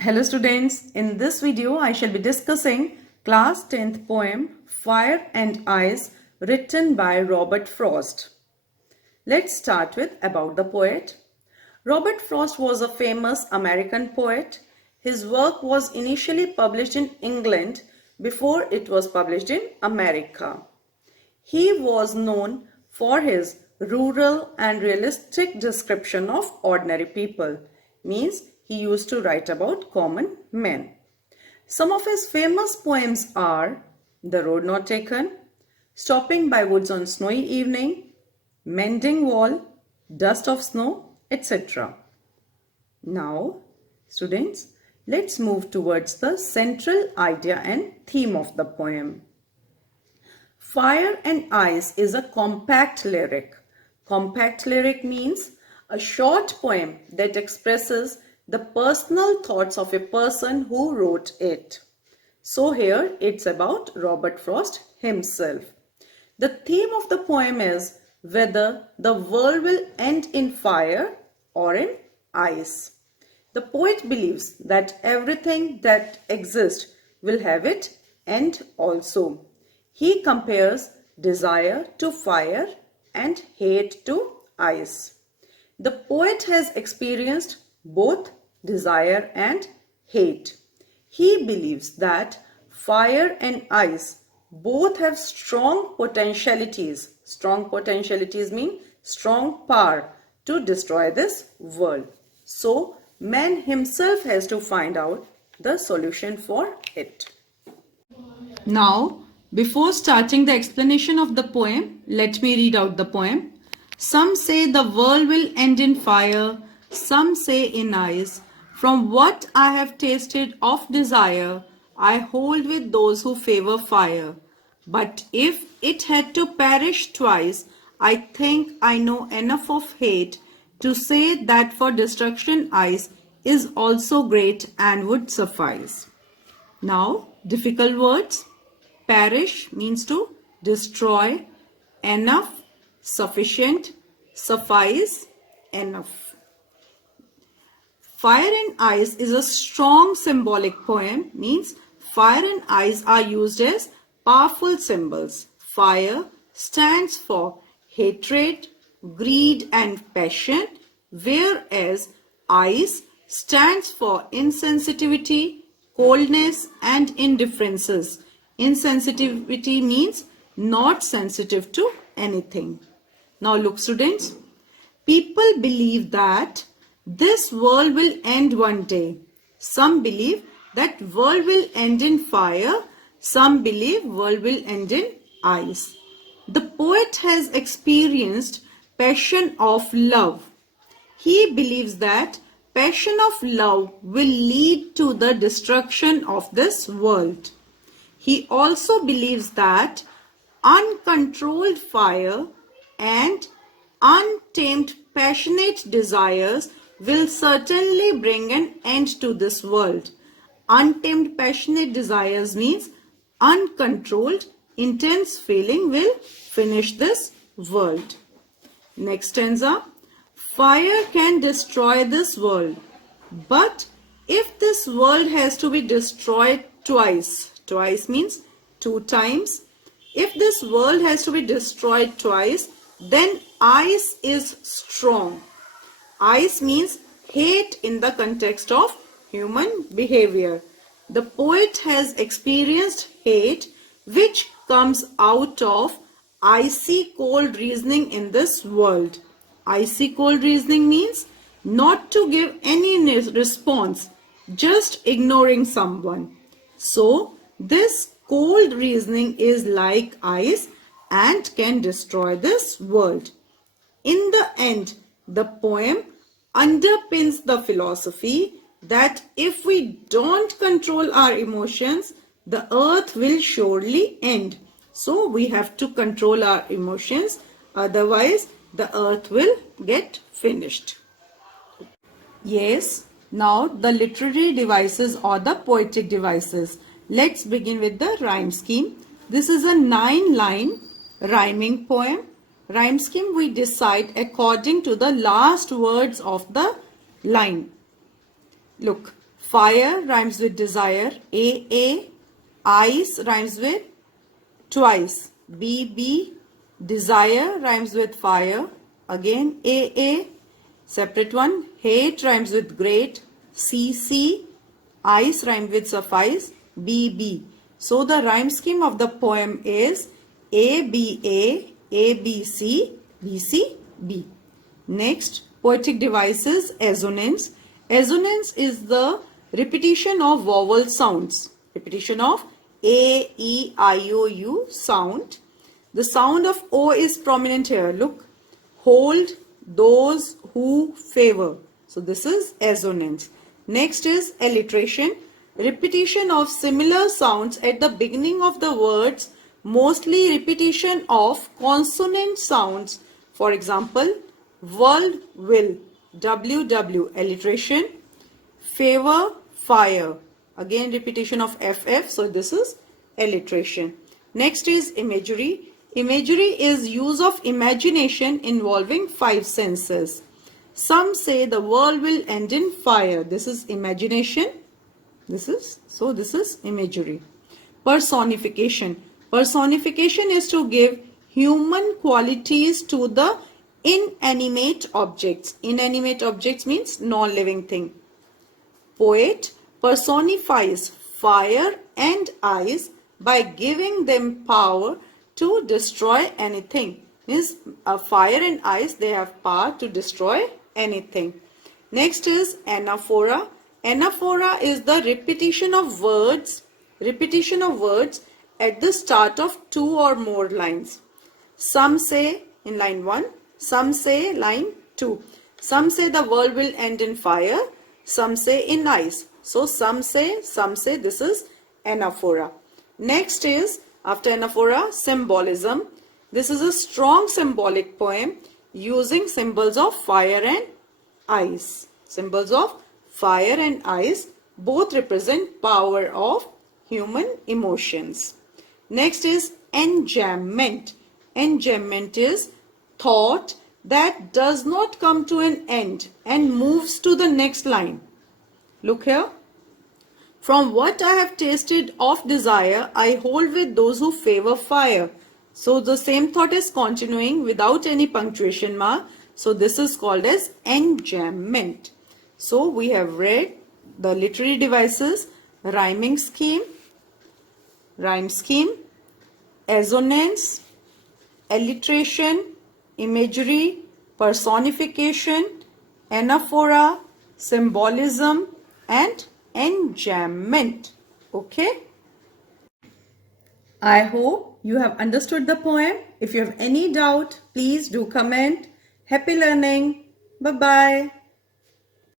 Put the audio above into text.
Hello students, in this video I shall be discussing class 10th poem Fire and Ice written by Robert Frost. Let's start with about the poet. Robert Frost was a famous American poet. His work was initially published in England before it was published in America. He was known for his rural and realistic description of ordinary people, means he used to write about common men. Some of his famous poems are The Road Not Taken, Stopping by Woods on Snowy Evening, Mending Wall, Dust of Snow, etc. Now, students, let's move towards the central idea and theme of the poem. Fire and Ice is a compact lyric. Compact lyric means a short poem that expresses the personal thoughts of a person who wrote it. So here it's about Robert Frost himself. The theme of the poem is whether the world will end in fire or in ice. The poet believes that everything that exists will have its end also. He compares desire to fire and hate to ice. The poet has experienced both desire and hate. He believes that fire and ice both have strong potentialities. Strong potentialities mean strong power to destroy this world. So, man himself has to find out the solution for it. Now, before starting the explanation of the poem, let me read out the poem. Some say the world will end in fire, some say in ice. From what I have tasted of desire, I hold with those who favor fire. But if it had to perish twice, I think I know enough of hate to say that for destruction ice is also great and would suffice. Now, difficult words. Perish means to destroy, enough, sufficient, suffice, enough. Fire and Ice is a strong symbolic poem, means fire and ice are used as powerful symbols. Fire stands for hatred, greed and passion, whereas ice stands for insensitivity, coldness and indifferences. Insensitivity means not sensitive to anything. Now look students, people believe that this world will end one day. Some believe that world will end in fire. Some believe world will end in ice. The poet has experienced passion of love. He believes that passion of love will lead to the destruction of this world. He also believes that uncontrolled fire and untamed passionate desires will certainly bring an end to this world. Untamed passionate desires means uncontrolled intense feeling will finish this world. Next stanza. Fire can destroy this world, but if this world has to be destroyed twice, twice means two times. If this world has to be destroyed twice, then ice is strong. Ice means hate in the context of human behavior. The poet has experienced hate which comes out of icy cold reasoning in this world. Icy cold reasoning means not to give any response, just ignoring someone. So, this cold reasoning is like ice and can destroy this world. In the end, the poem underpins the philosophy that if we don't control our emotions, the earth will surely end. So, we have to control our emotions, otherwise the earth will get finished. Yes, now the literary devices or the poetic devices. Let's begin with the rhyme scheme. This is a 9-line rhyming poem. Rhyme scheme we decide according to the last words of the line. Look, Fire rhymes with desire. A. Ice rhymes with twice. B. Desire rhymes with fire. Again A. Separate one. Hate rhymes with great. C. Ice rhymes with suffice. B. So the rhyme scheme of the poem is A, B, C, B. Next, poetic devices, assonance. Assonance is the repetition of vowel sounds. Repetition of A, E, I, O, U sound. The sound of O is prominent here. Look. Hold, those who favor. So this is assonance. Next is alliteration. Repetition of similar sounds at the beginning of the words. Mostly repetition of consonant sounds. For example, world, will. WW, alliteration. Favor, fire. Again repetition of FF. So this is alliteration. Next is imagery. Imagery is use of imagination involving 5 senses. Some say the world will end in fire. This is imagination. This is imagery. Personification. Personification is to give human qualities to the inanimate objects. Inanimate objects means non-living thing. Poet personifies fire and ice by giving them power to destroy anything. Means fire and ice, they have power to destroy anything. Next is anaphora. Anaphora is the repetition of words at the start of 2 or more lines. Some say in line 1, some say line 2. Some say the world will end in fire, some say in ice. So some say, this is anaphora. Next is, after anaphora, symbolism. This is a strong symbolic poem using symbols of fire and ice. Symbols of fire and ice both represent power of human emotions. Next is enjambment. Enjambment is thought that does not come to an end and moves to the next line. Look here. From what I have tasted of desire, I hold with those who favor fire. So the same thought is continuing without any punctuation mark. So this is called as enjambment. So we have read the literary devices, rhyming scheme, rhyme scheme, assonance, alliteration, imagery, personification, anaphora, symbolism, and enjambment. Okay? I hope you have understood the poem. If you have any doubt, please do comment. Happy learning. Bye-bye.